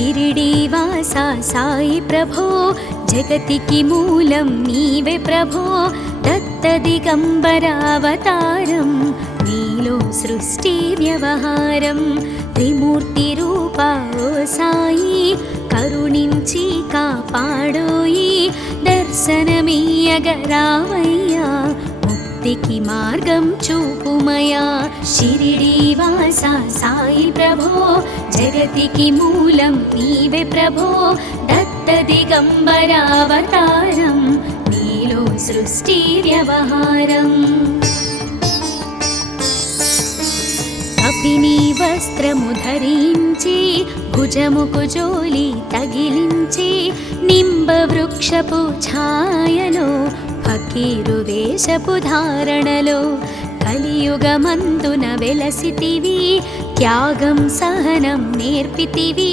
షిరిడీవాసా సాయి ప్రభో జగతికి మూలం నీవే ప్రభో దత్త దిగంబరావతారం నీలో సృష్టి వ్యవహారం త్రిమూర్తి రూపా ఓ సాయి కరుణించి కాపాడోయి దర్శనమీయగరావయ్యా ముక్తికి మార్గం చూపుమయా షిరిడీవాసా సాయి ప్రభో జగతికి మూలం నీవే ప్రభో దత్త దిగంబరావతారం నీలో సృష్టి వ్యవహారం కపిని వస్త్రము ధరించి భుజముకు జోలి తగిలించి నింబ వృక్షపు ఛాయలో ఫకీరు వేషపు ధారణలో కలియుగమందున వెలసితివి త్యాగం సహనం నేర్పితివి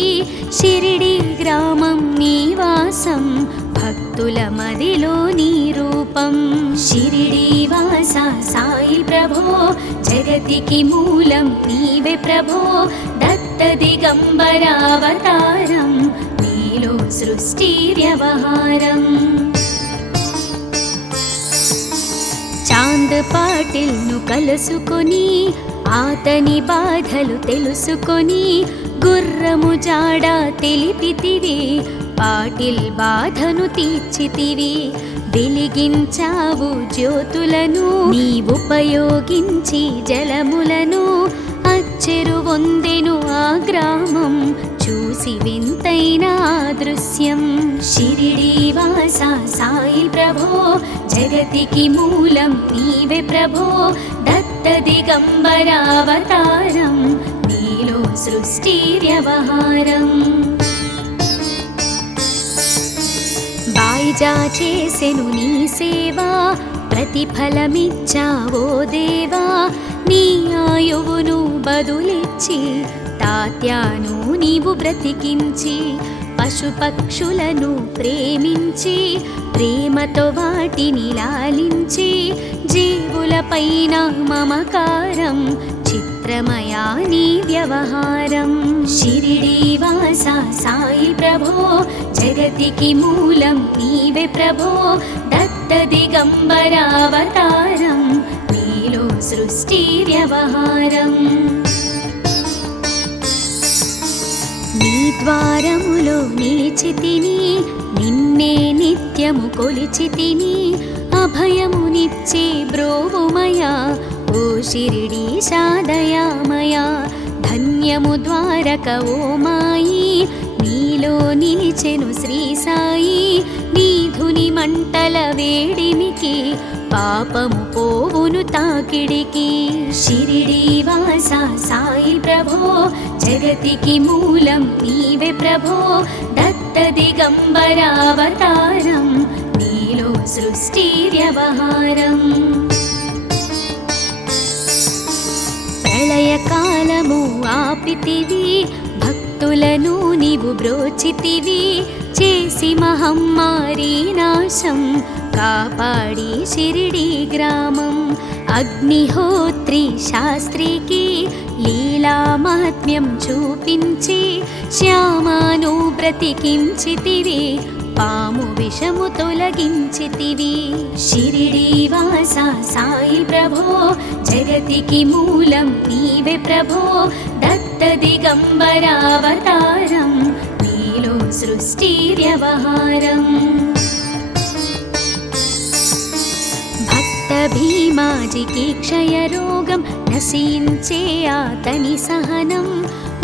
షిరిడి గ్రామం నీవాసం భక్తుల మదిలో నీ రూపం షిరిడీవాసా సాయి ప్రభో జగతికి మూలం నీవే ప్రభో దత్త దిగంబరావతారం నీలో సృష్టి వ్యవహారం చాంద్ పాటిల్ను కలుసుకొని ఆతని బాధలు తెలుసుకొని గుర్రము జాడ తెలిపితివి పాటిల్ బాధను తీర్చితివి వెలిగించావు జ్యోతులను నీ ఉపయోగించి జలములను అచ్చెరు వందెను ఆ గ్రామం చూసి వింతైన దృశ్యం షిరిడీవాసా సాయి ప్రభో జగతికి మూలం నీవే ప్రభో దత్త దిగంబరావతారం నీలో సృష్టి వ్యవహారం బాయిజా చేసెను నీ సేవా ప్రతిఫలమిచ్చావో దేవా నీ ఆయువును బదులిచ్చి తాత్యాను నీవు బ్రతికించి పశుపక్షులను ప్రేమించి ప్రేమతో వాటిని లాలించి జీవులపైన మమకారం చిత్రమయా నీ వ్యవహారం షిరిడీవాసా సాయి ప్రభో జగతికి మూలం నీవే ప్రభో దత్త దిగంబరావతారం నీలో సృష్టి వ్యవహారం నీ ద్వారములో నిలిచితిని నిన్నే నిత్యము కొలిచితిని అభయమునిచ్చే బ్రోవుమయా ఓ షిరిడీశా దయామయా ధన్యము ద్వారక ఓ మాయి నీలో నిలిచెను శ్రీ సాయి నీ ధుని మంటల వేడిమికి పాపము పోవును తాకిడికి షిరిడీవాసా సాయి ప్రభో జగతికి మూలం నీవే ప్రభో దత్త దిగంబరావతారం నీలో సృష్టి వ్యవహారం ప్రళయకాలము ఆపితివి భక్తులను నీవు బ్రోచితివి చేసి మహమ్మారి నాశం కాపాడి షిరిడి గ్రామం అగ్నిహోత్రి శాస్త్రికి లీలా మహాత్మ్యం చూపించి శ్యామాను బ్రతికించితివి పాము విషము తొలగించితివి షిరిడీవాసా సాయి ప్రభో జగతికి మూలం నీవే ప్రభో దత్త దిగంబరావతారం నీలో సృష్టి వ్యవహారం భక్త భీమాజికి క్షయరోగం నశించే ఆతని సహనం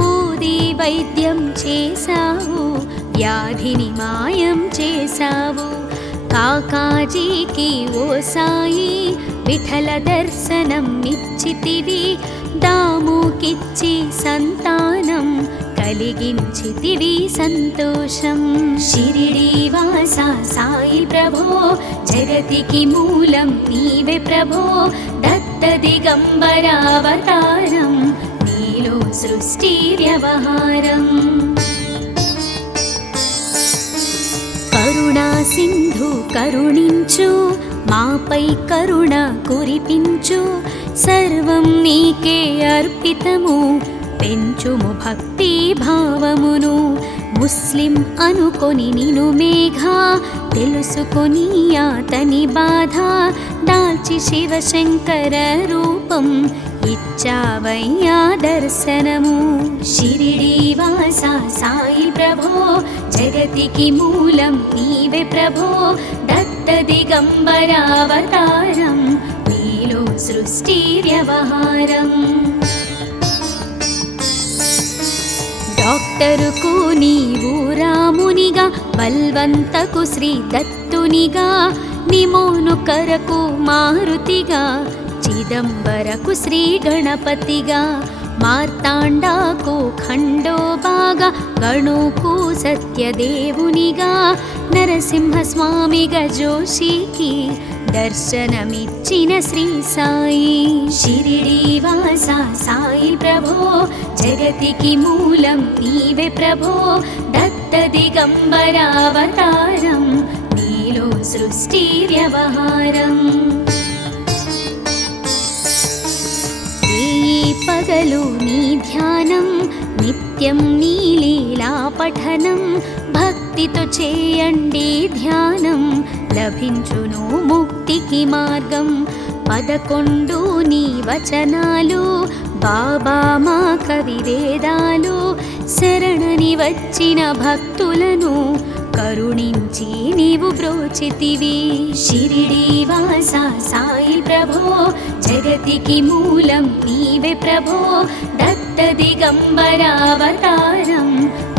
ఊది వైద్యం చేశావు వ్యాధిని మాయం చేశావు కాకాజీకి ఓ సాయి విఠల దర్శనం ఇచ్చితివి దాముకిచ్చి సంతానం కలిగించితివి సంతోషం షిరిడీవాసా సాయి ప్రభో జగతికి మూలం నీవే ప్రభో దత్త దిగంబరావతారం నీలో సృష్టి వ్యవహారం కరుణా సింధు కరుణించు మాపై కరుణ కురిపించు సర్వం నీకే అర్పితము పెంచుము భక్తి భావమును ముస్లిం అనుకొని నిను మేఘ తెలుసుకొని అతని బాధ దాల్చి శివశంకర రూపం ఇచ్చావయ్యా దర్శనము. షిరిడి వాస సాయి ప్రభో జగతికి మూలం నీవే ప్రభో దత్త దిగంబరావతారం నీలో సృష్టి వ్యవహారం. డాక్టరుకు నీవు రామునిగా బల్వంతకు శ్రీ దత్తునిగా నిమోను కరకు మారుతిగా చిదంబరకు శ్రీ గణపతిగా మార్తాండాకు ఖండోబాగా గణుకు సత్యదేవునిగా నరసింహస్వామిగా జోషికి దర్శనమిచ్చిన శ్రీ సాయి. షిరిడి వాస సాయి ప్రభో జగతికి మూలం నీవే ప్రభో దత్త దిగంబరావతారం నీలో సృష్టి వ్యవహారం. పగలు నీ ధ్యానం నిత్యం నీ లీలా పఠనం భక్తితో చేయండి ధ్యానం లభించును ముక్తికి మార్గం. 11 నీ వచనాలు బాబా మా కవివేదాలు శరణని వచ్చిన భక్తులను కరుణించి నీవు బ్రోచితివి. షిరిడి వాస సాయి ప్రభో జగతికి మూలం నీవే ప్రభో దత్త దిగంబరావతారం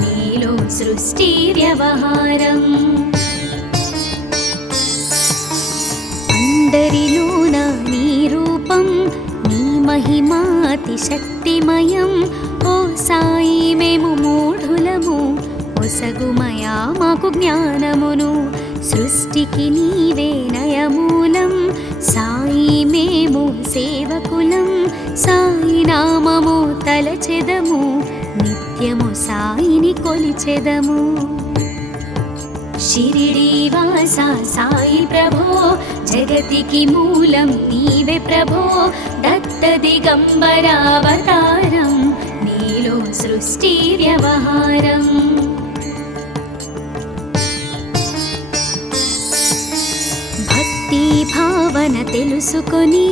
నీలో సృష్టి వ్యవహారం. అందరిలోన నీ రూపం నీ మహిమాతి శక్తిమయం. ఓ సాయి మేము మూఢులము ఒసగుమయా మాకు జ్ఞానమును సృష్టికి నీవే నయమూలం. సాయి మేము సేవకులం సాయి నామము తలచెదము నిత్యము సాయిని కొలిచెదము. షిరిడి వాస సాయి ప్రభో జగతికి మూలం నీవే ప్రభో దత్త దిగంబరావతారం నీలో సృష్టి వ్యవహారం. భావన తెలుసుకొని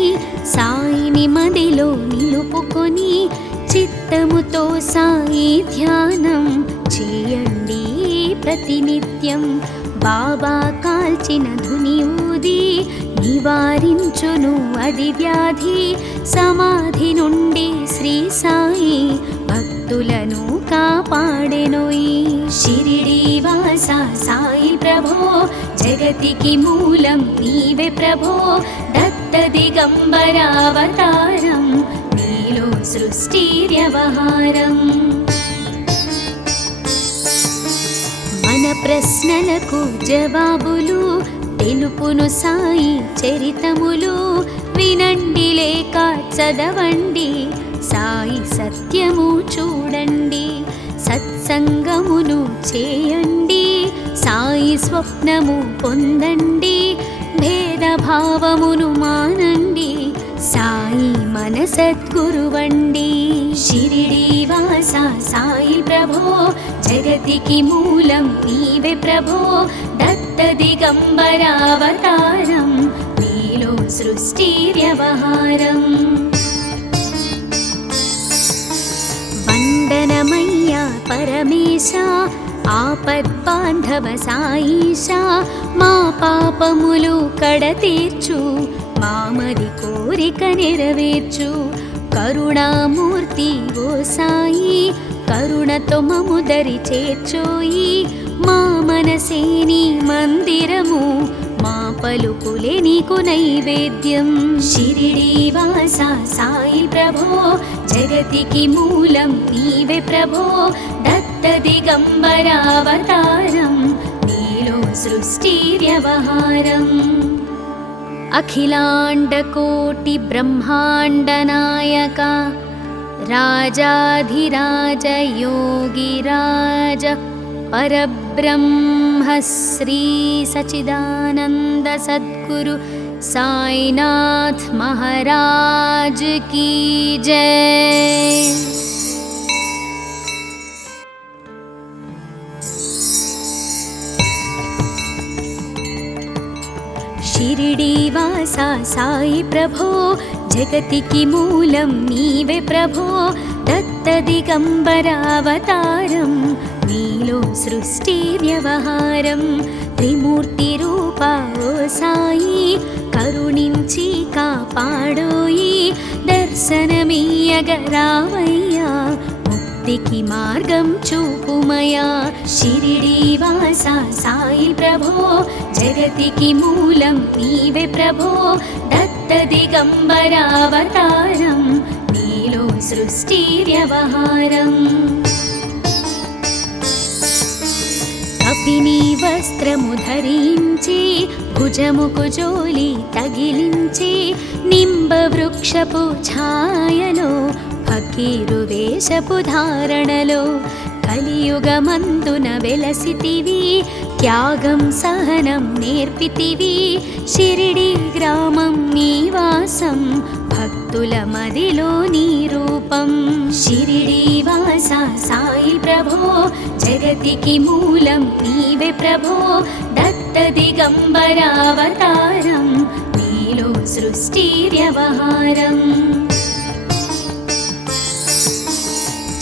సాయిని మదిలో నిలుపుకొని చిత్తముతో సాయి ధ్యానం చేయండి ప్రతినిత్యం. బాబా కాల్చిన ధుని ఊది నివారించును అది వ్యాధి. సమాధి నుండి శ్రీ సాయి భక్తులను కాపాడెనోయి. షిరిడి వాస సాయి ప్రభో జగతికి మూలం నీవే ప్రభో దత్త దిగంబరావతారం నీలో సృష్టి వ్యవహారం. మన ప్రశ్నలకు జవాబులు తెలుపును సాయి చరితములు. వినండి లేక చదవండి సాయి సత్యము చూడండి. సత్సంగమును చేయండి సాయి స్వప్నము పొందండి. భేదభావమును మానండి సాయి మన సద్గురువండి. షిరిడి వాస సాయి ప్రభో జగతికి మూలం నీవే ప్రభో దత్త దిగంబరావతారం నీలో సృష్టి వ్యవహారం. వందనమయ్యా పరమేశ ఆపద్బాంధవ సాయిష మా పాపములు కడతీర్చు మామది కోరిక నెరవేర్చు. కరుణామూర్తి ఓ సాయి కరుణతో మము దరి చేర్చోయి. మా మనసే నీ మందిరము మా పలుకులే నీకు నైవేద్యం. షిరిడి వాస సాయి ప్రభో జగతికి మూలం నీవే ప్రభో దత్త దిగంబరావతారం నీలో సృష్టి వ్యవహారం. అఖిలాండకోటి బ్రహ్మాండ నాయక రాజాధిరాజ యోగిరాజ పరబ్రహ్మ శ్రీ సచిదానంద సద్గురు సాయినాథ్ మహారాజ్ की जय. శ్రీవాస సాయి ప్రభో జగతికి మూలం నీవే ప్రభో దత్త దిగంబర అవతారం నీలో సృష్టి వ్యవహారం త్రిమూర్తి రూపా ఓ సాయి కరుణించి కాపాడోయి దర్శనమీయగరావయ్యా ముక్తికి మార్గం చూపుమయా షిరిడీ వాస సాయి ప్రభో జగతికి మూలం నీవే ప్రభో దత్త దిగంబర అవతారం నీలో సృష్టి వ్యవహారం కపిని వస్త్రము ధరించి భుజముకు జోలి తగిలించి నింబ వృక్షపు ఛాయలో ఫకీరు వేషపు ధారణలో కలియుగమందున వెలసితివి త్యాగం సహనం నేర్పితివి షిరిడీ గ్రామం నీవాసం భక్తుల మదిలో నీ రూపం షిరిడీ వాస సాయి ప్రభో జగతికి మూలం నీవే ప్రభో దత్త దిగంబర అవతారం నీలో సృష్టి వ్యవహారం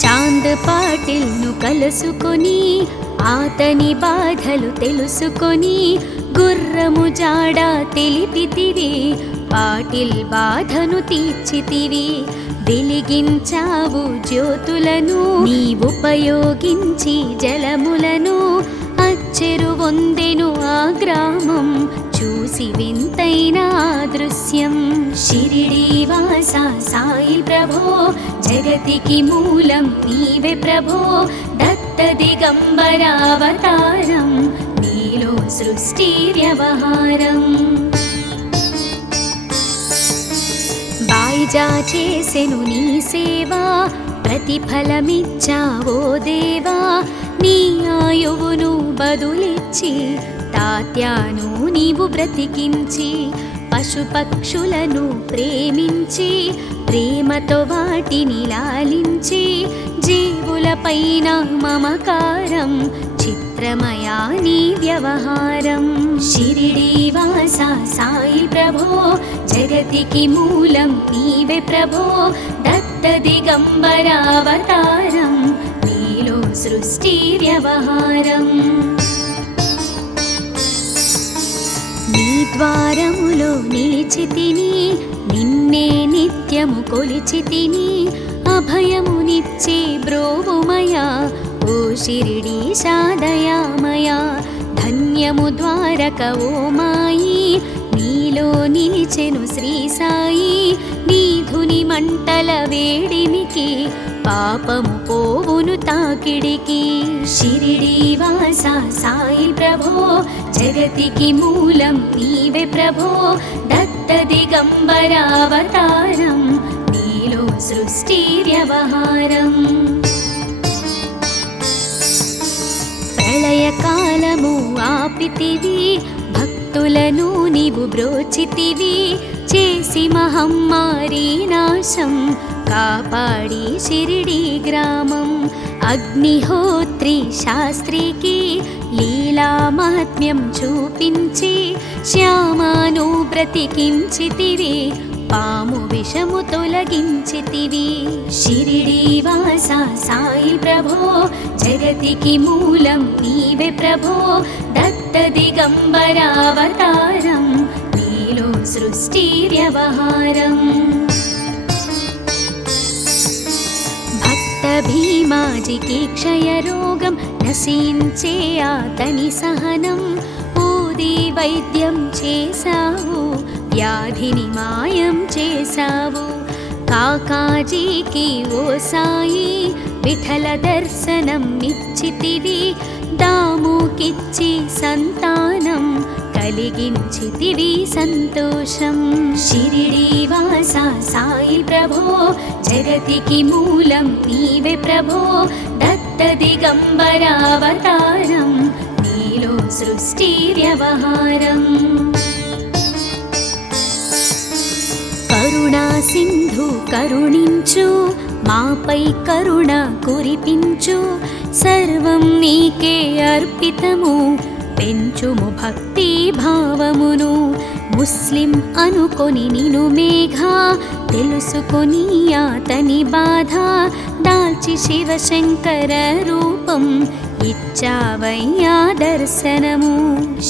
చాంద్ పాటిల్ను కలుసుకొని ఆతని బాధలు తెలుసుకొని గుర్రము జాడ తెలిపితివి పాటిల్ బాధను తీర్చితివి వెలిగించావు జ్యోతులను నీ ఉపయోగించి జలములను అచ్చెరు వందెను ఆ గ్రామం చూసి వింతైన దృశ్యం షిరిడీ వాస సాయి ప్రభో జగతికి మూలం నీవే ప్రభో దత్త దిగంబర అవతారం నీలో సృష్టి వ్యవహారం బాయిజా చేసెను నీ సేవా ప్రతిఫలమిచ్చావో దేవా నీ ఆయువును బదులిచ్చి తాత్యాను నీవు బ్రతికించి పశుపక్షులను ప్రేమించి ప్రేమతో వాటిని లాలించి జీవులపైన మమకారం చిత్రమయా నీ వ్యవహారం షిరిడీ వాస సాయి ప్రభో జగతికి మూలం నీవే ప్రభో దత్త దిగంబర అవతారం నీలో సృష్టి వ్యవహారం నీ ద్వారములో నిలిచితిని నిన్నే నిత్యము కొలిచితిని అభయమునిచ్చి బ్రోవుమయా ఓ షిరిడీశా దయామయా ధన్యము ద్వారక ఓ మాయి నీలో నిలిచెను శ్రీ సాయి నీధుని మంటల వేడిమికి పాపము పోవును తాకిడికి షిరిడీ వాస సాయి ప్రభో జగతికి మూలం నీవే ప్రభో దత్త దిగంబర అవతారం నీలో సృష్టి వ్యవహారం ప్రళయకాలము ఆపితివి భక్తులను నీవు బ్రోచితివి చేసి మహమ్మారి నాశం కాపాడి షిరిడీ గ్రామం అగ్నిహోత్రి శాస్త్రికి లీలా మహాత్మ్యం చూపించి శ్యామాను బ్రతికించితివి పాము విషము తొలగించితివి షిరిడీ వాస సాయి ప్రభో జగతికి మూలం నీవే ప్రభో దత్త దిగంబర అవతారం నీలో సృష్టి వ్యవహారం భక్త భీమాజికి క్షయరోగం నశించే ఆతని సహనం ఊది వైద్యం చేశావు వ్యాధిని మాయం చేశావు కాకాజీకి ఓ సాయి విఠల దర్శనం నిచ్చితివి దాముకిచ్చి సంతానం కలిగించితివి సంతోషం షిరిడీ వాస సాయి ప్రభో జగతికి మూలం నీవే ప్రభో దత్త దిగంబర అవతారం నీలో సృష్టి వ్యవహారం కరుణా సింధు కరుణించు మాపై కరుణ కురిపించు సర్వం నీకే అర్పితము పెంచుము భక్తి భావమును ముస్లిం అనుకొని నిను మేఘ తెలుసుకొని అతని బాధ దాల్చి శివశంకర రూపం ఇచ్చావయ్యా దర్శనము.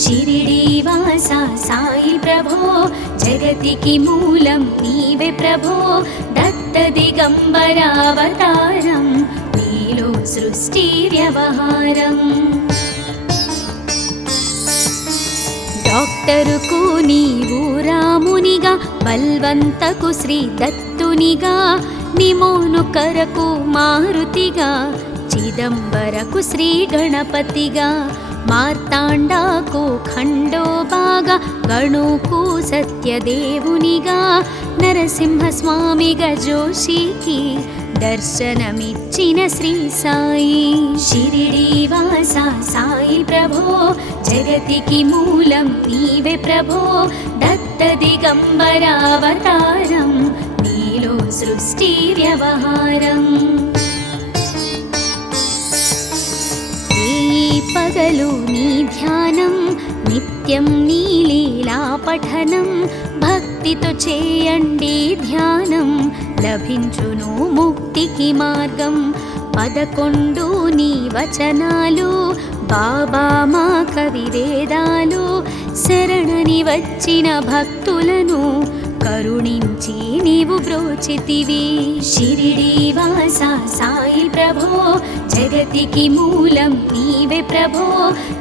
షిరిడి వాస సాయి ప్రభో జగతికి మూలం నీవే ప్రభో దత్త దిగంబరావతారం నీలో సృష్టి వ్యవహారం. డాక్టరుకు నీవు రామునిగా బల్వంతకు శ్రీ దత్తునిగా నిమోను కరకు మారుతిగా చిదంబరకు శ్రీ గణపతిగా మార్తాండాకు ఖండోబాగా గణుకు సత్యదేవునిగా నరసింహస్వామిగా జోషికి దర్శనమిచ్చిన శ్రీ సాయి. షిరిడి వాస సాయి ప్రభో జగతికి మూలం నీవే ప్రభో దత్త దిగంబరావతారం నీలో సృష్టి వ్యవహారం. పగలు నీ ధ్యానం నిత్యం నీ లీలా పఠనం భక్తితో చేయండి ధ్యానం లభించును ముక్తికి మార్గం. 11 నీ వచనాలు బాబా మా కవి వేదాలు శరణని వచ్చిన భక్తులను కరుణించి నీవు బ్రోచితివి. షిరిడి వాస సాయి ప్రభో జగతికి మూలం నీవే ప్రభో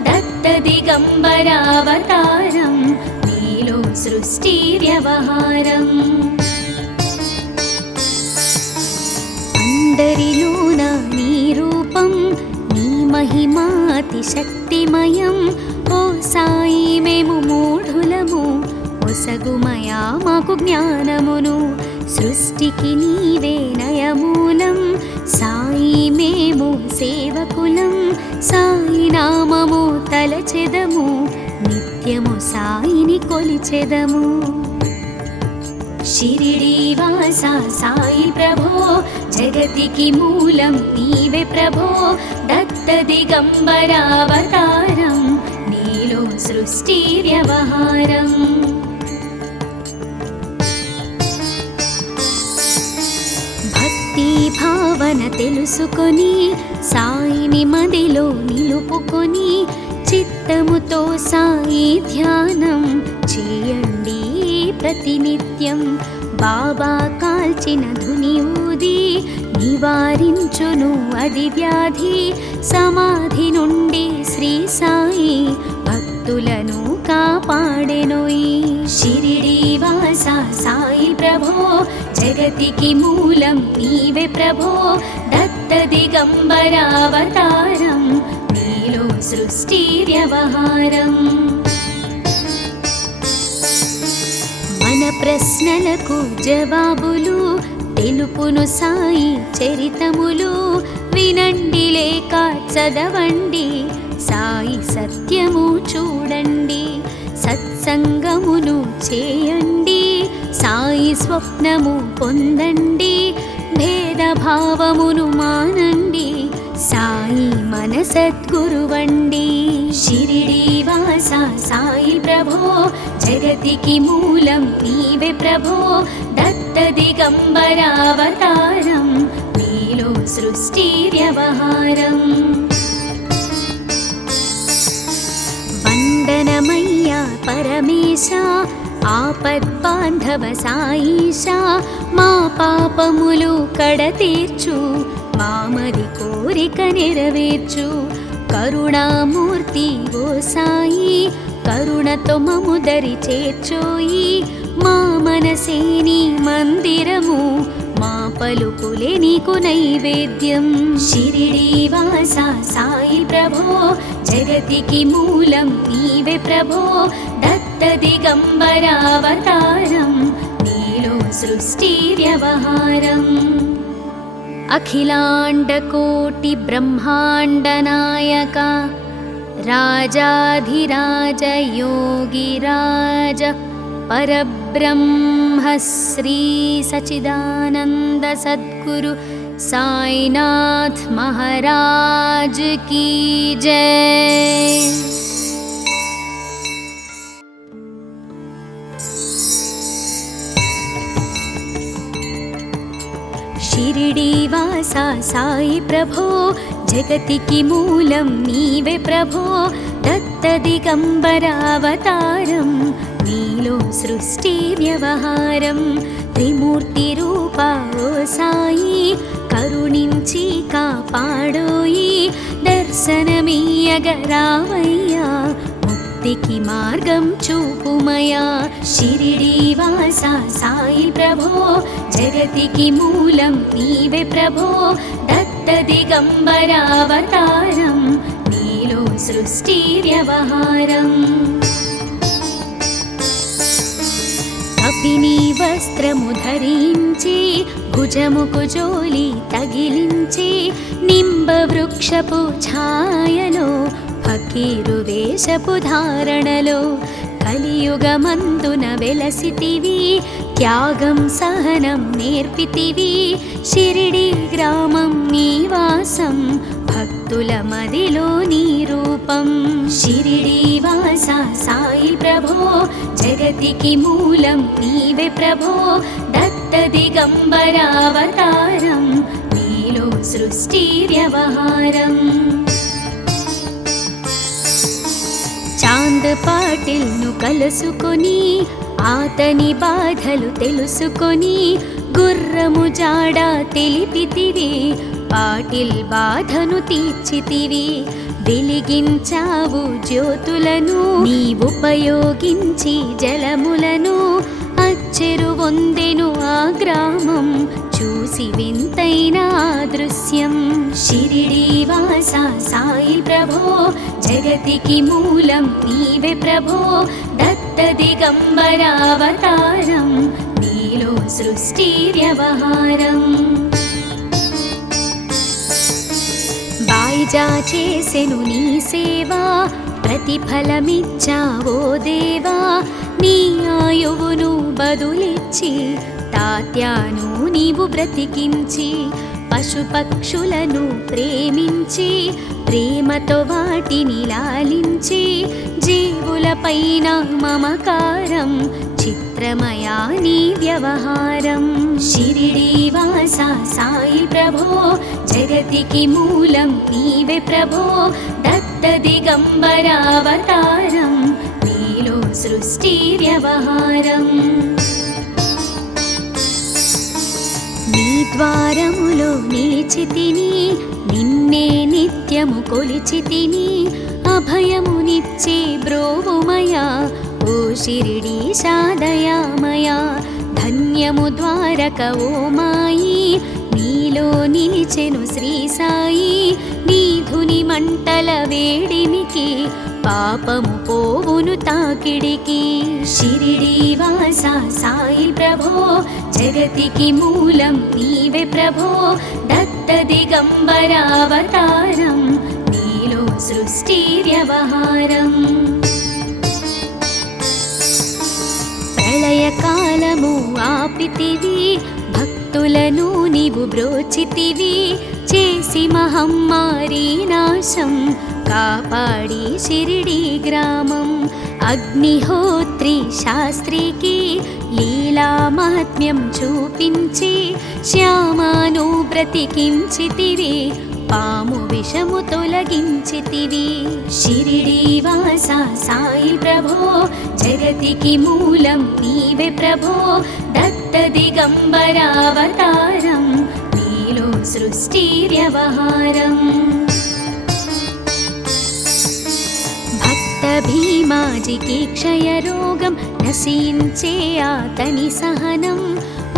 దత్త దిగంబరావతారం నీలో సృష్టి వ్యవహారం. అందరిలోన నీ రూపం నీ మహిమాతి శక్తిమయం. ఓ సాయి మేము మూఢులము ఒసగుమయా మాకు జ్ఞానమును సృష్టికి నీవే నయమూలం. సాయి మేము సేవకులం సాయి నామము తలచెదము నిత్యము సాయిని కొలిచెదము. షిరిడి వాస సాయి ప్రభో జగతికి మూలం నీవే ప్రభో దత్త దిగంబరావతారం నీలో సృష్టి వ్యవహారం. భక్తి భావన తెలుసుకొని సాయిని మదిలో నిలుపుకొని చిత్తముతో సాయి ధ్యానం చేయండి ప్రతినిత్యం. బాబా కాల్చిన ధుని ఊది నివారించును అది వ్యాధి. సమాధి నుండి శ్రీ సాయి భక్తులను కాపాడెనోయి. షిరిడి వాస సాయి ప్రభో జగతికి మూలం నీవే ప్రభో దత్త దిగంబరావతారం నీలో సృష్టి వ్యవహారం. మన ప్రశ్నలకు జవాబులు తెలుపును సాయి చరితములు. వినండి లేక చదవండి సాయి సత్యము చూడండి. సత్సంగమును చేయండి సాయి స్వప్నము పొందండి. భేదభావమును మానండి సాయి మన సద్గురువండి. షిరిడి వాస సాయి ప్రభో జగతికి మూలం నీవే ప్రభో దత్త దిగంబరావతారం నీలో సృష్టి వ్యవహారం. వందనమయ్యా పరమేశ ఆపద్బాంధవ సాయిష మా పాపములు కడతీర్చు మామది కోరిక నెరవేర్చు. కరుణామూర్తి ఓ సాయి కరుణతో మము దరి చేర్చోయి. మా మనసే నీ మందిరము మా పలుకులే నీకు నైవేద్యం. షిరిడి వాస సాయి ప్రభో జగతికి మూలం నీవే ప్రభో దత్త దిగంబరావతారం నీలో సృష్టి వ్యవహారం. అఖిలాండకోటి బ్రహ్మాండ నాయక రాజాధిరాజ యోగిరాజ పరబ్రహ్మ శ్రీ సచిదానంద సద్గురు సాయినాథ్ మహారాజ్ की जय. షిరిడీవాసా సాయి ప్రభో జగతికి మూలం నీవే ప్రభో దత్త దిగంబర అవతారం నీలో సృష్టి వ్యవహారం త్రిమూర్తి రూపా ఓ సాయి కరుణించి కాపాడోయి దర్శనమీయగరావయ్యా ముక్తికి మార్గం చూపుమయా షిరిడీవాసా సాయి ప్రభో జగతికి మూలం నీవే ప్రభో దత్త దిగంబర అవతారం నీలో సృష్టి వ్యవహారం కపిని వస్త్రము ధరించి భుజముకు జోలి తగిలించి నింబ వృక్షపు ఛాయలో ఫకీరు వేషపు ధారణలో కలియుగమందున వెలసితివి త్యాగం సహనం నేర్పితివి షిరిడి గ్రామం నివాసం భక్తుల మదిలో నీ రూపం షిరిడీవాసా సాయి ప్రభో జగతికి మూలం నీవే ప్రభో దత్త దిగంబర అవతారం నీలో సృష్టి వ్యవహారం చాంద్ పాటిల్ను కలుసుకొని ఆతని బాధలు తెలుసుకొని గుర్రము జాడ తెలిపితివి పాటిల్ బాధను తీర్చితివి వెలిగించావు జ్యోతులను నీ ఉపయోగించి జలములను అచ్చెరు వందెను ఆ గ్రామం చూసి వింతైన దృశ్యం షిరిడీవాసా సాయి ప్రభో జగతికి మూలం నీవే ప్రభో దత్త దిగంబర అవతారం నీలో సృష్టి వ్యవహారం బాయిజా చేసెను నీ సేవా ప్రతిఫలమిచ్చావో దేవా నీ ఆయువును బదులిచ్చి తాత్యాను నీవు బ్రతికించి పశుపక్షులను ప్రేమించి ప్రేమతో వాటిని లాలించి జీవులపైన మమకారం చిత్రమయా నీ వ్యవహారం షిరిడీవాసా సాయి ప్రభో జగతికి మూలం నీవే ప్రభో దత్త దిగంబర అవతారం నీలో సృష్టి వ్యవహారం నీ ద్వారములో నిలిచితిని నిన్నే నిత్యము కొలిచితిని అభయమునిచ్చి బ్రోవుమయా ఓ షిరిడీశా దయామయా ధన్యము ద్వారక ఓ మాయి నీలో నిలిచెను శ్రీ సాయి నీ ధుని మంటల వేడిమికి పాపము పోవును తాకిడికి షిరిడీవాసా సాయి ప్రభో జగతికి మూలం నీవే ప్రభో దత్త దిగంబర అవతారం నీలో సృష్టి వ్యవహారం ప్రళయకాలము ఆపితివి భక్తులను నీవు బ్రోచితివి చేసి మహమ్మారి నాశం కాపాడి షిరిడి గ్రామం అగ్నిహోత్రి శాస్త్రికి లీలా మహాత్మ్యం చూపించి శ్యామాను బ్రతికించితివి పాము విషము తొలగించితివి షిరిడీవాసా సాయి ప్రభో జగతికి మూలం నీవే ప్రభో దత్త దిగంబర అవతారం నీలో సృష్టి వ్యవహారం భక్త భీమాజికి క్షయరోగం నశించే ఆతని సహనం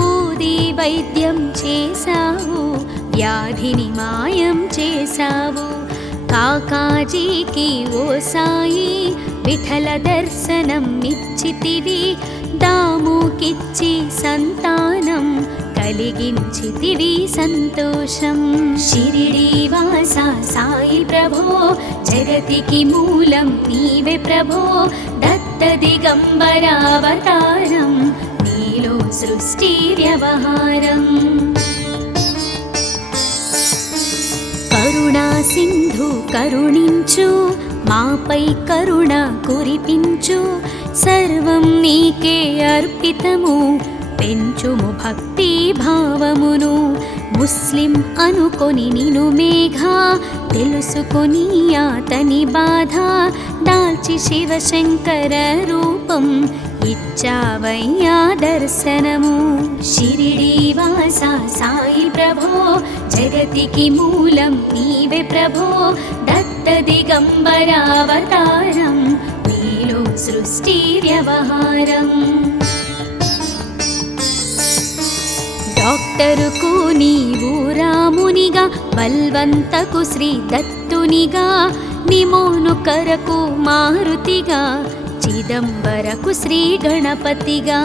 ఊది వైద్యం చేశావు వ్యాధిని మాయం చేశావు కాకాజీకి ఓ సాయి విఠల దర్శనం ఇచ్చితివి దాముకిచ్చి సంతానం కలిగించితివి సంతోషం షిరిడీవాసా సాయి ప్రభో జగతికి మూలం నీవే ప్రభో దత్త దిగంబర అవతారం నీలో సృష్టి వ్యవహారం కరుణా సింధు కరుణించు మాపై కరుణ కురిపించు సర్వం నీకే అర్పితము పెంచుము భక్తి భావమును ముస్లిం అనుకొని నిను మేఘా తెలుసుకొని అతని బాధ దాల్చి శివశంకర రూపం ఇచ్చావయ్యా దర్శనము షిరిడి వాస సాయి ప్రభో జగతికి మూలం నీవే ప్రభో దత్త దిగంబరావతారం నీలో సృష్టి వ్యవహారం డాక్టరుకు నీవు రామునిగా బల్వంతకు శ్రీ దత్తునిగా నిమోను కరకు మారుతిగా చిదంబరకు శ్రీ గణపతిగా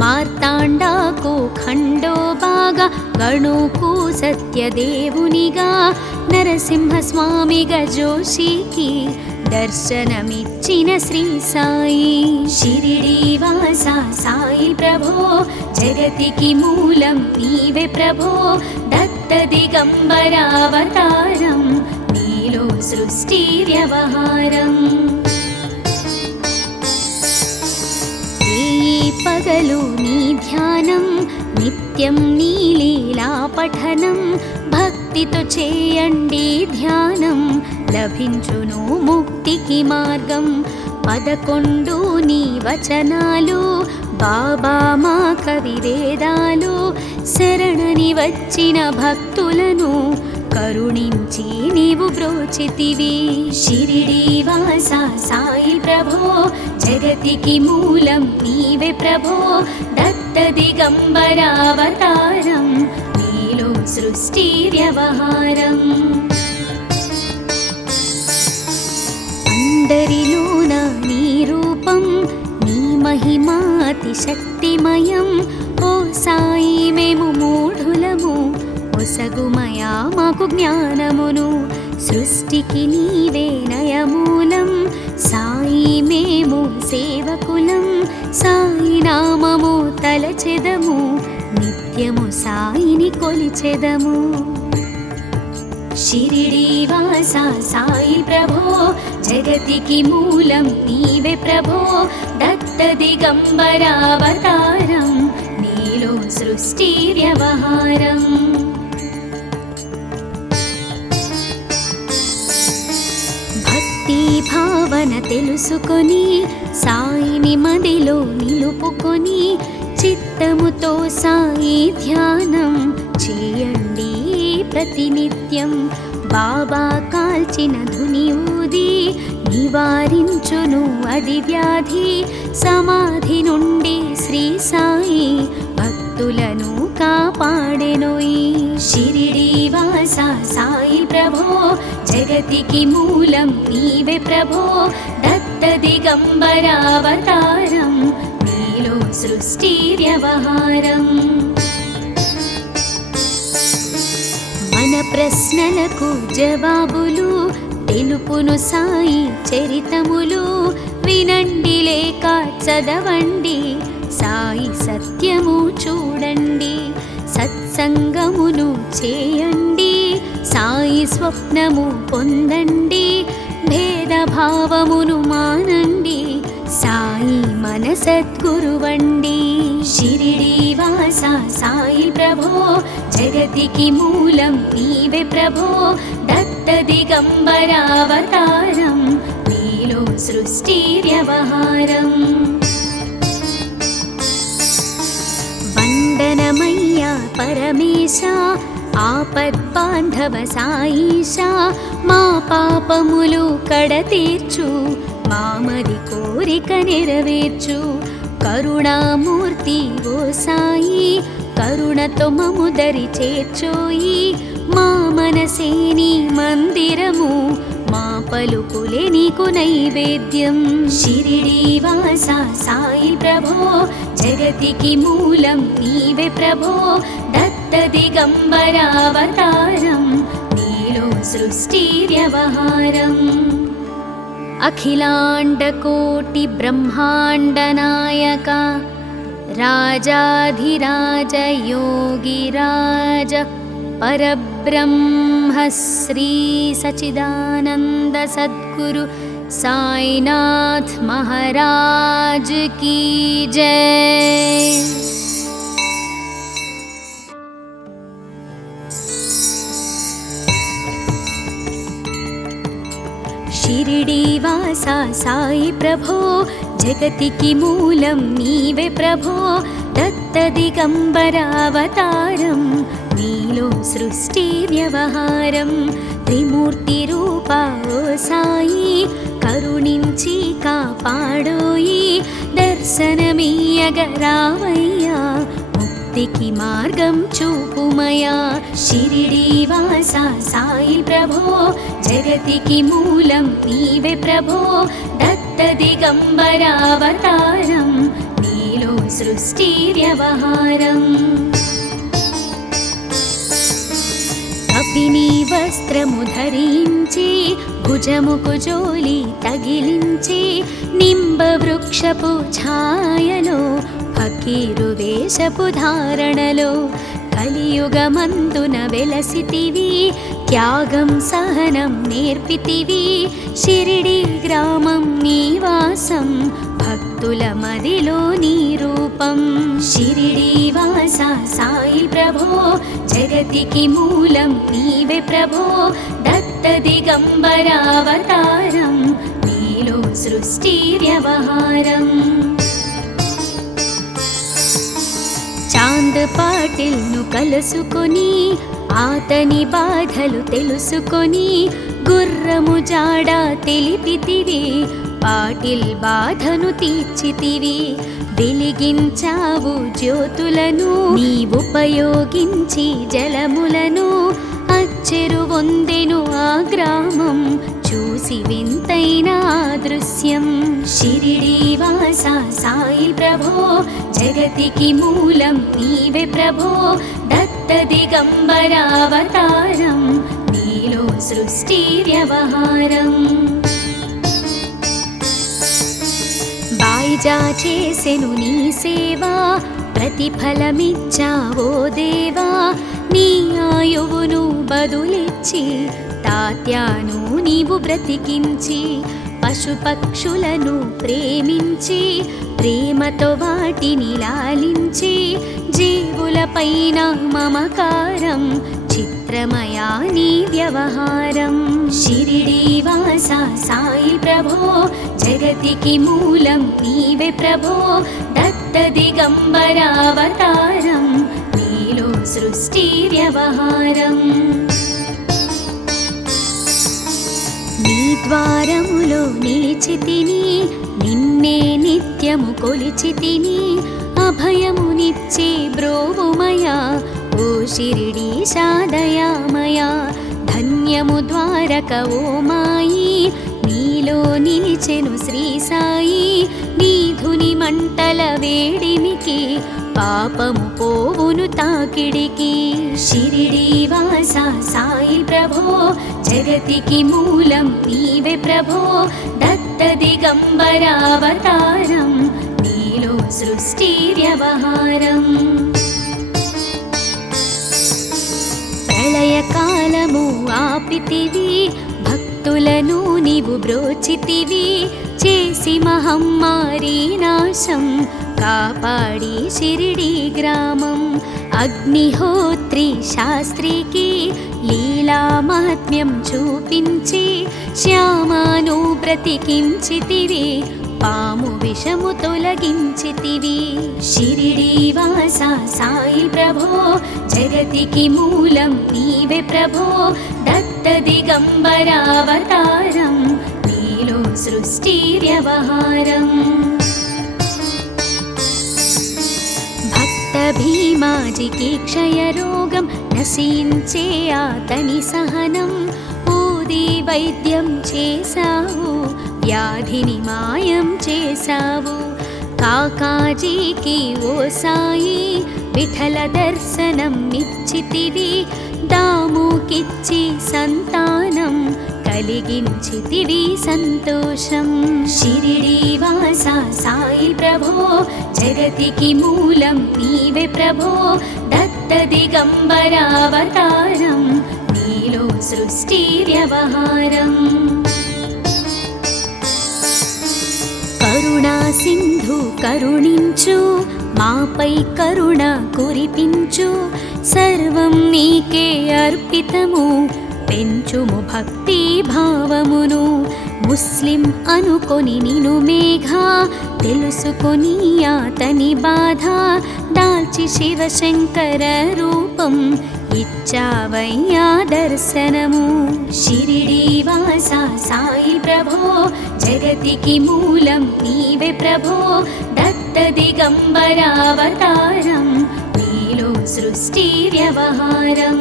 మార్తాండాకు ఖండోబాగా గణుకు సత్యదేవునిగా నరసింహస్వామిగా జోషికి దర్శనమిచ్చిన శ్రీ సాయి షిరిడి వాస సాయి ప్రభో జగతికి మూలం నీవే ప్రభో దత్త దిగంబరావతారం నీలో సృష్టి వ్యవహారం పగలు నీ ధ్యానం నిత్యం నీ లీలా పఠనం భక్తితో చేయండి ధ్యానం లభించును ముక్తికి మార్గం 11 నీ వచనాలు బాబా మా కవివేదాలు శరణని వచ్చిన భక్తులను కరుణించి నీవు బ్రోచితివి షిరిడి వాస సాయి ప్రభో జగతికి మూలం నీవే ప్రభో దత్త దిగంబరావతారం నీలో సృష్టి వ్యవహారం అందరిలోన నీ రూపం నీ మహిమాతి శక్తిమయం ఓ సాయి మేము మూఢులము ఒసగుమయా మాకు జ్ఞానమును సృష్టికి నీవే నయమూలం సాయి మేము సేవకులం సాయి నామము తలచెదము నిత్యము సాయిని కొలిచెదము షిరిడి వాస సాయి ప్రభో జగతికి మూలం నీవే ప్రభో దత్త దిగంబరావతారం నీలో సృష్టి వ్యవహారం భావన తెలుసుకొని సాయిని మదిలో నిలుపుకొని చిత్తముతో సాయి ధ్యానం చేయండి ప్రతినిత్యం బాబా కాల్చిన ధుని ఊది నివారించును అది వ్యాధి సమాధి నుండి శ్రీ సాయి భక్తులను కాపాడెనోయి షిరిడి వాస సాయి ప్రభో జగతికి మూలం నీవే ప్రభో దత్త దిగంబరావతారం నీలో సృష్టి వ్యవహారం మన ప్రశ్నలకు జవాబులు తెలుపును సాయి చరితములు వినండి లేక చదవండి సాయి సత్యము చూడండి సత్సంగమును చేయండి సాయి స్వప్నము పొందండి భేదభావమును మానండి సాయి మన సద్గురువండి షిరిడి వాస సాయి ప్రభో జగతికి మూలం నీవే ప్రభో దత్త దిగంబరావతారం నీలో సృష్టి వ్యవహారం వందనమయ్యా పరమేశ ఆపద్బాంధవ సాయిషా మా పాపములు కడతీర్చు మామది కోరిక నెరవేర్చు కరుణామూర్తి ఓ సాయి కరుణతో మము దరి చేర్చోయి మా మనసే నీ మందిరము మా పలుకులే నీకు నైవేద్యం షిరిడి వాస సాయి ప్రభో జగతికి మూలం నీవే ప్రభో దత్త దిగంబరావతారం నీలో సృష్టి వ్యవహారం అఖిలాండకోటి బ్రహ్మాండ నాయక రాజాధిరాజ యోగిరాజ పరబ్రహ్మ శ్రీ సచిదానంద సద్గురు సాయినాథ్ మహారాజ్ की जय। షిరిడీవాసా సాయి ప్రభో జగతికి మూలం నీవే ప్రభో దత్త దిగంబర అవతారం నీలో సృష్టి వ్యవహారం త్రిమూర్తి రూపా ఓ సాయి కరుణించి కాపాడోయి దర్శనమీయగరావయ్యా ముక్తికి మార్గం చూపుమయా షిరిడీవాసా సాయి ప్రభో జగతికి మూలం నీవే ప్రభో దత్త దిగంబర అవతారం నీలో సృష్టి వ్యవహారం కపిని వస్త్రము ధరించి భుజముకు జోలి తగిలించి నింబ వృక్షపు ఛాయలో ఫకీరు వేషపు ధారణలో కలియుగమందున వెలసితివి త్యాగం సహనం నేర్పితివి షిరిడి గ్రామం నివాసం భక్తుల మదిలో నీ రూపం షిరిడీవాసా సాయి ప్రభో జగతికి మూలం నీవే ప్రభో దత్త దిగంబర అవతారం నీలో సృష్టి వ్యవహారం చాంద్ పాటిల్ను కలుసుకొని ఆతని బాధలు తెలుసుకొని గుర్రము జాడ తెలిపితివి పాటిల్ బాధను తీర్చితివి వెలిగించావు జ్యోతులను నీవుపయోగించి జలములను అచ్చెరు వందెను ఆ గ్రామం చూసి వింతైన దృశ్యం షిరిడీవాసా సాయి ప్రభో జగతికి మూలం నీవే ప్రభో దత్త దిగంబర అవతారం నీలో సృష్టి వ్యవహారం బాయిజా చేసెను నీ సేవా ప్రతిఫలమిచ్చావో దేవా నీ ఆయువును బదులిచ్చి తాత్యాను నీవు బ్రతికించి పశుపక్షులను ప్రేమించి ప్రేమతో వాటిని లాలించి జీవులపైన మమకారం చిత్రమయా నీ వ్యవహారం షిరిడీవాసా సాయి ప్రభో జగతికి మూలం నీవే ప్రభో దత్త దిగంబర అవతారం నీలో సృష్టి వ్యవహారం నీ ద్వారములో నిలిచితిని నిన్నే నిత్యము కొలిచితిని అభయమునిచ్చి బ్రోవుమయా ఓ షిరిడీశా దయామయా ధన్యము ద్వారక ఓ మాయి నీలో నిలిచెను శ్రీ సాయి నీధుని మంటల వేడిమికి పాపము పోవును తాకిడికి షిరిడీవాసా సాయి ప్రభో జగతికి మూలం నీవే ప్రభో దత్త దిగంబర అవతారం నీలో సృష్టి వ్యవహారం ప్రళయకాలము ఆపితివి భక్తులను నీవు బ్రోచితివి చేసి మహమ్మారి నాశం కాపాడి షిరిడి గ్రామం అగ్నిహోత్రి శాస్త్రికి లీలా మహాత్మ్యం చూపించి శ్యామాను బ్రతికించితివి పాము విషము తొలగించితివి షిరిడీవాసా సాయి ప్రభో జగతికి మూలం నీవే ప్రభో దత్త దిగంబర అవతారం నీలో సృష్టి వ్యవహారం భక్త భీమాజికి క్షయరోగం నశించే ఆతని సహనం ఊది వైద్యం చేశావు వ్యాధిని మాయం చేశావు కాకాజీకి ఓ సాయి విఠల దర్శనం నిచ్చితివి దాముకిచ్చి సంతానం కలిగించితివి సంతోషం షిరిడీవాసా సాయి ప్రభో జగతికి మూలం నీవే ప్రభో దత్త దిగంబర అవతారం నీలో సృష్టి వ్యవహారం కరుణా సింధు కరుణించు మాపై కరుణ కురిపించు సర్వం నీకే అర్పితము పెంచుము భక్తి భావమును ముస్లిం అనుకొని నిను మేఘా తెలుసుకొని అతని బాధ దాల్చి శివశంకర రూపం ఇచ్చావయ్యా దర్శనము షిరిడి వాస సాయి ప్రభో జగతికి మూలం నీవే ప్రభో దత్త దిగంబరావతారం నీలో సృష్టి వ్యవహారం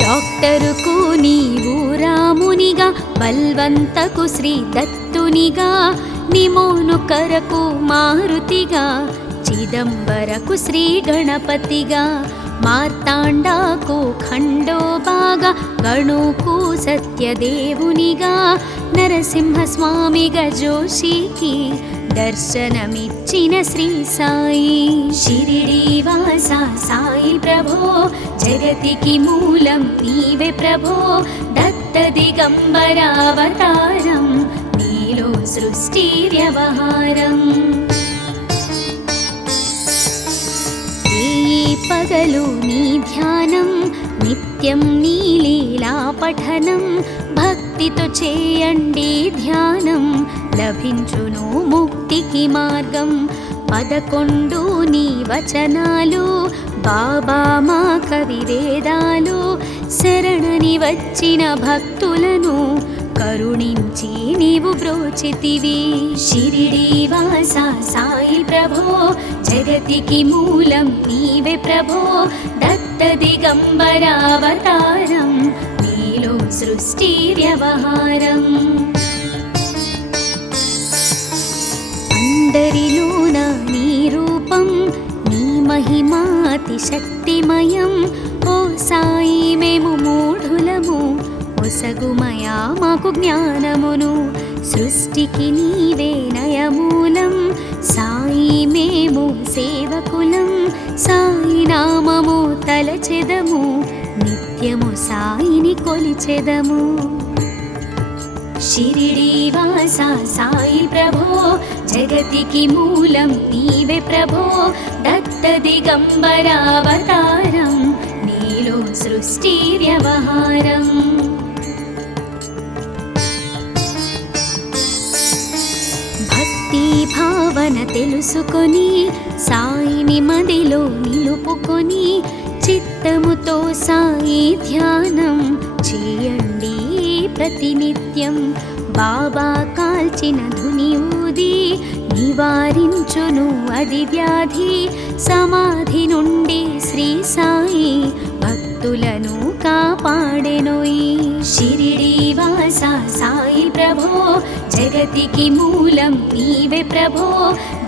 డాక్టరుకు నీవు రామునిగా బల్వంతకు శ్రీ దత్తునిగా నిమోనుకరకు మారుతిగా చిదంబరకు శ్రీ గణపతిగా మార్తాండాకు ఖండోబాగా గణుకు సత్యదేవునిగా నరసింహస్వామిగా జోషికి దర్శనమిచ్చిన శ్రీ సాయి షిరిడి వాస సాయి ప్రభో జగతికి మూలం నీవే ప్రభో దత్త దిగంబరావతారం నీలో సృష్టి వ్యవహారం పగలు నీ ధ్యానం నిత్యం నీ లీలా పఠనం భక్తితో చేయండి ధ్యానం లభించును ముక్తికి మార్గం 11 నీ వచనాలు బాబా మా కవివేదాలు శరణని వచ్చిన భక్తులను కరుణించి నీవు బ్రోచితివి షిరిడి వాస సాయి ప్రభో జగతికి మూలం నీవే ప్రభో దత్త దిగంబరావతారం నీలో సృష్టి వ్యవహారం అందరిలోన నీ రూపం నీ మహిమాతి శక్తిమయం ఓ సాయి మేము మూఢులము ఒసగుమయా మాకు జ్ఞానమును సృష్టికి నీవే నయమూలం సాయి మేము సేవకులం సాయి నామము తలచెదము నిత్యము సాయిని కొలిచెదము షిరిడి వాస సాయి ప్రభో జగతికి మూలం నీవే ప్రభో దత్త దిగంబరావతారం నీలో సృష్టి వ్యవహారం భక్తి భావన తెలుసుకొని సాయిని మదిలో నిలుపుకొని చిత్తముతో సాయి ధ్యానం చేయండి ప్రతినిత్యం బాబా కాల్చిన ధుని ఊది నివారించును అది వ్యాధి సమాధి నుండి శ్రీ సాయి భక్తులను కాపాడెనోయి షిరిడి వాస సాయి ప్రభో జగతికి మూలం నీవే ప్రభో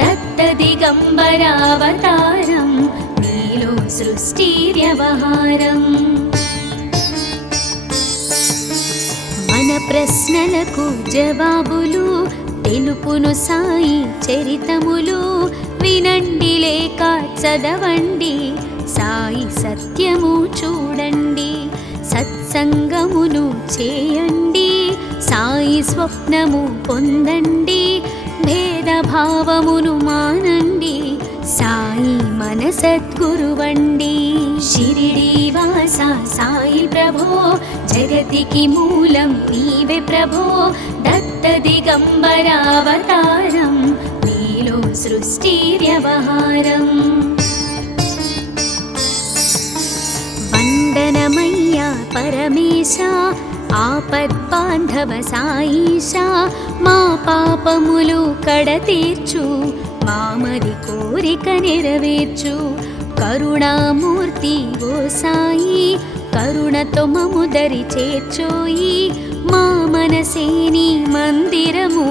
దత్త దిగంబరావతారం నీలో సృష్టి వ్యవహారం మన ప్రశ్నలకు జవాబులు తెలుపును సాయి చరితములు వినండి లేక చదవండి సాయి సత్యము చూడండి సత్సంగమును చేయండి సాయి స్వప్నము పొందండి భేదభావమును మానండి సాయి మన సద్గురువండి షిరిడి వాస సాయి ప్రభో జగతికి మూలం నీవే ప్రభో దత్త దిగంబరావతారం నీలో సృష్టి వ్యవహారం వందనమయ్యా పరమేశ ఆపద్బాంధవ సాయిషా మా పాపములు కడతీర్చు మామది కోరిక నెరవేర్చు కరుణామూర్తి ఓ సాయి కరుణతో మము దరి చేర్చోయి మా మనసే నీ మందిరము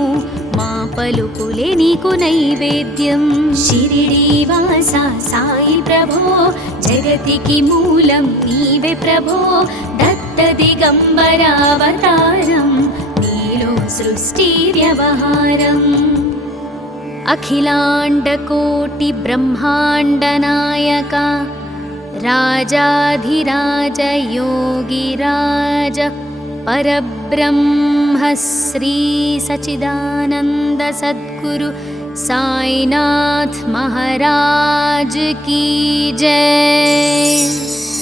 మా పలుకులే నీకు నైవేద్యం షిరిడి వాస సాయి ప్రభో జగతికి మూలం నీవే ప్రభో దత్త దిగంబరావతారం నీలో సృష్టి వ్యవహారం అఖిలాండకోటి బ్రహ్మాండ నాయక రాజాధిరాజ యోగిరాజ పరబ్రహ్మ శ్రీ సచిదానంద సద్గురు సాయినాథ్ మహారాజ్ की जय।